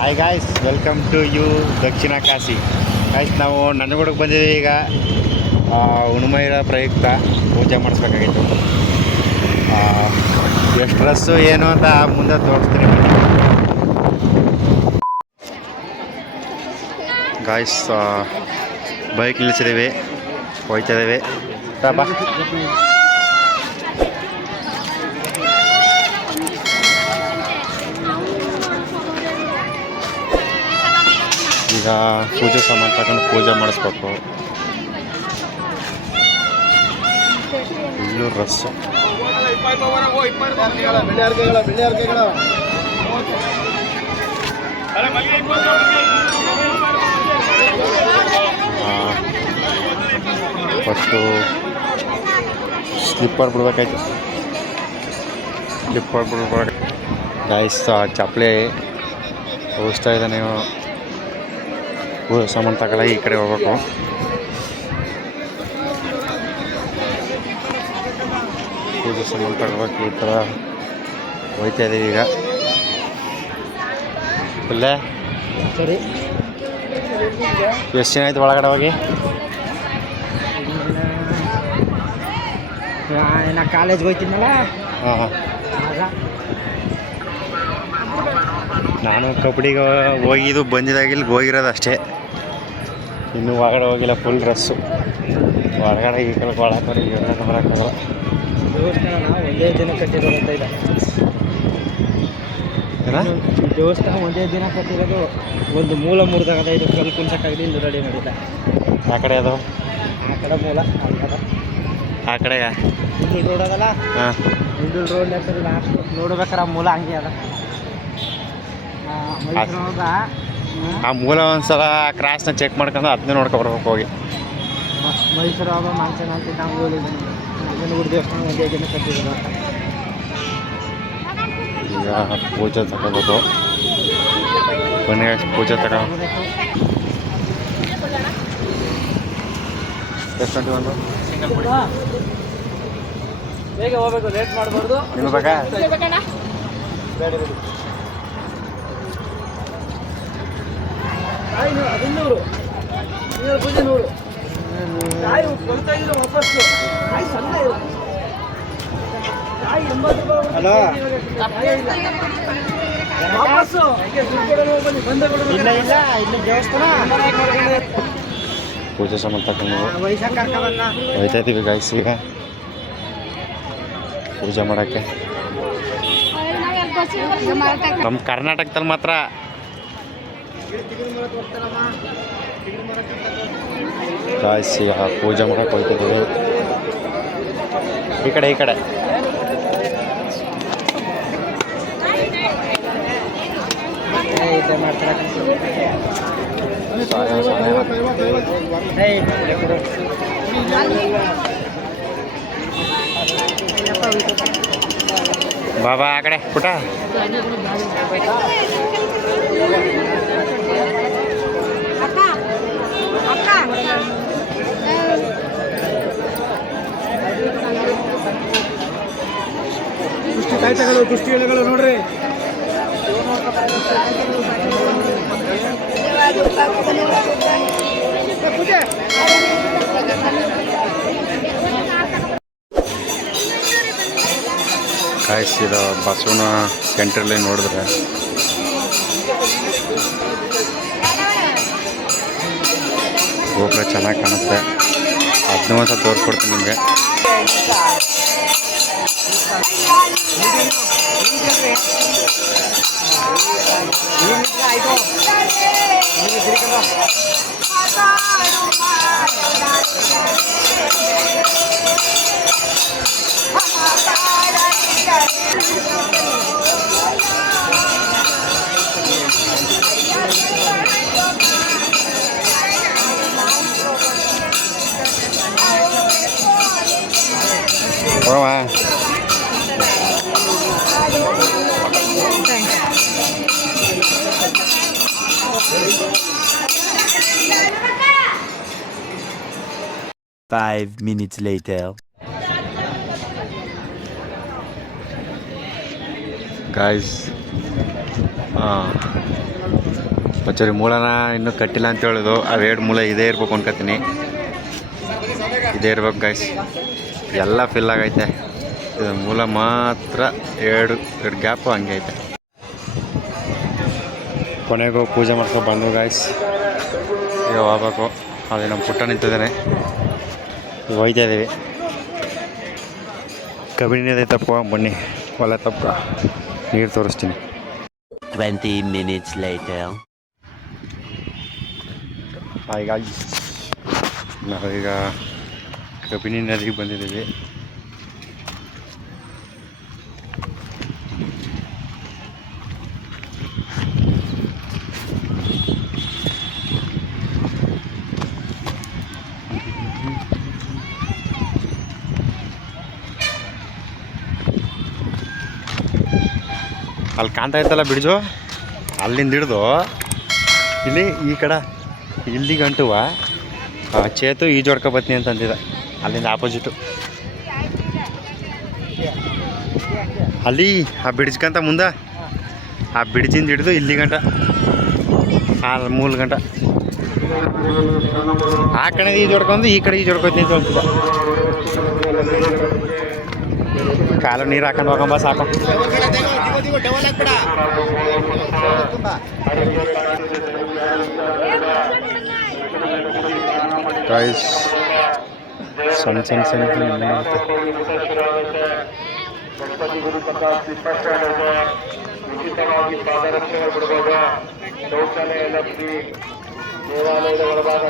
Hi guys, welcome to you Dakshina Kashi. Guys, ನಾವು ನಂಜನಗೂಡಿಗೆ ಬಂದಿದ್ದೀವಿ. ಈಗ ಹುಣ್ಣಿಮೆಯ ಪ್ರಯುಕ್ತ ಪೂಜೆ ಮಾಡಿಸ್ಬೇಕಾಗಿತ್ತು. ಎಷ್ಟು ಡ್ರೆಸ್ಸು ಏನು ಅಂತ ಮುಂದೆ ತೋರಿಸ್ತೀನಿ. ಗಾಯ್ಸ್, ಬೈಕ್ ನಿಲ್ಲಿಸಿದ್ದೀವಿ, ಹೋಯ್ತಾ ಇದ್ದೀವಿ. ಬಾ. ಈಗ ಪೂಜೆ ಸಾಮಾನು ತಗೊಂಡು ಪೂಜೆ ಮಾಡಿಸ್ಬೇಕು. ಇಲ್ಲೂ ರಸ್ಸು. ಫಸ್ಟು ಸ್ಲಿಪ್ಪರ್ ಬಿಡ್ಬೇಕಾಯ್ತು. ಗಾಯ್ಸ್, ಚಪ್ಪಲಿ ಹೋಗಿಸ್ತಾ ಇದ್ದಾನೆ. ನೀವು ಪೂಜೆ ಸಾಮಾನು ತಗೊಳ್ಳ ಈ ಕಡೆ ಹೋಗ್ಬೇಕು. ಪೂಜೆ ಸಾಮಾನು ತಗೋಬೇಕು. ಈ ಥರ ಹೋಯ್ತಾ ಇದ್ದೀವಿ ಈಗ. ಇಲ್ಲೇ ಸರಿ, ಎಷ್ಟು ಜನ ಆಯ್ತು ಒಳಗಡೆ ಹೋಗಿ? ನಾ ಕಾಲೇಜ್ಗೆ ಹೋಗ್ತಿದ್ನಲ್ಲ. ಹಾಂ, ನಾನು ಕಬಡ್ಡಿಗೆ ಹೋಗಿದ್ದು ಬಂದಿದ್ದಾಗಿಲ್ಲಿ ಹೋಗಿರೋದು ಅಷ್ಟೇ. ಇನ್ನೂ ಒಳಗಡೆ ಹೋಗಿಲ್ಲ. ಫುಲ್ ಡ್ರೆಸ್ಸು ಹೊರಗಡೆ ಈ ಕಡೆ ಒಳಗಡೆ ಎಲ್ಲ ಬರೋಕ್ಕಲ್ಲ. ದೇವಸ್ಥಾನ ಒಂದೇ ದಿನ ಕಟ್ಟಿರೋದು ಇಲ್ಲ. ದೇವಸ್ಥಾನ ಒಂದೇ ದಿನ ಕಟ್ಟಿರೋದು. ಒಂದು ಮೂಲ ಮುರಿದಾಗದ. ಇದು ಕಲ್ಲು ಕುಣ್ಸಕ್ಕಾಗಲಿ ಇಲ್ಲಿ ರೆಡಿ ಮಾಡಿಲ್ಲ. ಆ ಕಡೆ ಅದು, ಆ ಕಡೆ ಮೂಲ ಆ ಕಡೆಗ ಹಿಂದೂಲ್ ರೋಡ್ ಅದಲ್ಲ. ಹಾಂ, ಹಿಂದೂಲ್ ರೋಡ್ ಲಾಸ್ಟ್ ನೋಡ್ಬೇಕಾರೆ ಮೂಲ ಹಂಗೆ ಅದ. ಆ ಮೂಲ ಒಂದ್ಸಲ ಕ್ರಾಸ್ನ ಚೆಕ್ ಮಾಡ್ಕೊಂಡು ಅದನ್ನೇ ನೋಡ್ಕೊಬರ್ಬೇಕು ಹೋಗಿ. ಮೈಸೂರು ಹೋಗೋ ಮಾನ್ಸನ್ ಅಂತ ನಾವು ಹೇಳಿದ್ದೀನಿ. ನಂಜನಗೂಡು ದೇವಸ್ಥಾನ ಒಂದೇ ದಿನ ಕಟ್ಟಿರೋದು. ಈಗ ಪೂಜೆ ತಗೋಬೇಕು. ಬನ್ನಿ ಪೂಜೆ ತಗೋ. ಎಷ್ಟು ಗಂಟೆ ಒಂದು ಬೇಗ ಹೋಗ್ಬೇಕು, ಲೇಟ್ ಮಾಡಬಾರ್ದು. ನಿಮ್ಗೆ ಬೇಕಾ? ಪೂಜೆ ನೋಡು. ಕೊಡ್ತಾ ಇದ್ರು ವಾಪಸ್ಸು. ಹಲೋ, ವಾಪಸ್ಸು ಇಲ್ಲ ಇಲ್ಲ, ಇಲ್ಲಿ ದೇವಸ್ಥಾನ ಪೂಜೆ ಸಾಮಾನು ತಗೊಂಡು ವಯಸ್ಸಾಗ ಕರ್ಕೊಂಬಂದ ಹೋಯ್ತಾ ಇದ್ದೀವಿ ಗಾಯ್ಸ್ ಈಗ ಪೂಜೆ ಮಾಡೋಕ್ಕೆ. ನಮ್ಮ ಕರ್ನಾಟಕದಲ್ಲಿ ಮಾತ್ರ ಗಾಯ್ಸ್ ಈಗ ಪೂಜೆ ಮಾಡೋಕ್ಕೆ ಹೋಗ್ತಿದ್ದೀವಿ. ಈ ಕಡೆ ಈ ಕಡೆ ಬಾಬಾ ಆ ಕಡೆ ಪುಟ. ಕುಸ್ತಿ ಕಾಯ್ತಗಳು, ಕುಸ್ತಿ ಎಲೆಗಳು ನೋಡ್ರಿ. ಕಾಯಿಸಿದ ಬಸವನ ಸೆಂಟ್ರಲ್ಲಿ ನೋಡಿದ್ರೆ ಗೋಪುರ ಚೆನ್ನಾಗಿ ಕಾಣುತ್ತೆ. ಅದನ್ನೂ ಒಂದ್ಸಲ ತೋರಿಸ್ಕೊಡ್ತೀನಿ ನಿಮಗೆ. ಹೋಗವಾ? 5 minutes later. Guys, ಒಂಚೂರಿ ಮೂಲನ ಇನ್ನೂ ಕಟ್ಟಿಲ್ಲ ಅಂತ ಹೇಳೋದು. ಅವೆರಡು ಮೂಲ ಇದೇ ಇರ್ಬೇಕು ಅನ್ಕೋತೀನಿ. ಇದೇ ಇರ್ಬೇಕು ಗೈಸ್. ಎಲ್ಲ ಫಿಲ್ ಆಗೈತೆ. ಇದು ಮೂಲ ಮಾತ್ರ ಎರಡು ಗ್ಯಾಪು ಹಂಗೆ ಐತೆ. ಕೊನೆಗೂ ಪೂಜೆ ಮಾಡ್ಕೊ ಬಂದು ಗೈಸ್. ಈಗ ಹೋಗ್ಬೇಕು. ಅಲ್ಲಿ ನಮ್ಮ ಪುಟ್ಟ ನಿಂತಿದ್ದಾನೆ. ಈಗ ಹೋಯ್ತಾ ಇದ್ದೀವಿ. ಕಬಿನಿದೆ ತಪ್ಪು ಬನ್ನಿ. ಹೊಲ ತಪ್ಪ ನೀರು ತೋರಿಸ್ತೀನಿ. 20 minutes later. ಈಗ ನಾವೀಗ ಕಬಿನಿ ನದಿಗೆ ಬಂದಿದ್ದೀವಿ. ಅಲ್ಲಿ ಕಾಣ್ತಾ ಇತ್ತಲ್ಲ ಬ್ರಿಡ್ಜು, ಅಲ್ಲಿಂದ ಹಿಡ್ದು ಇಲ್ಲಿ ಈ ಕಡೆ ಇಲ್ಲಿ ಗಂಟುವ ಚೇತು ಈಜೊಡ್ಕೊ ಬತ್ತೀನಿ ಅಂತ ಅಂದಿದ್ದ. ಅಲ್ಲಿಂದ ಆಪೋಸಿಟು ಅಲ್ಲಿ ಆ ಬ್ರಿಡ್ಜ್ಗಂತ ಮುಂದೆ ಆ ಬ್ರಿಡ್ಜಿಂದ ಹಿಡಿದು ಇಲ್ಲಿ ಗಂಟ ಆ ಮೂಲ ಗಂಟ ಆ ಕಡೆ ಈಜೊಡ್ಕೊಂಡು ಈ ಕಡೆ ಈಜೊಡ್ಕೊತೀನಿ ಅಂತ ಹೇಳ್ತಿದ್ದ. ಕಾಲು ನೀರು ಹಾಕೊಂಡು ಹೋಗಂಬ ಸಾಕು. ಗೈಸ್ ಸಣ್ಣ ಸಣ್ಣ ಸಣ್ಣ ಗಣಪತಿ ಗುರು ಪ್ರಕಾಶ್ ಉಚಿತವಾಗಿ ಪಾದರಕ್ಷೆಗಳು ಬಿಡಬಹುದು. ಶೌಚಾಲಯ ದೇವಾಲಯದ ಒಳಭಾಗ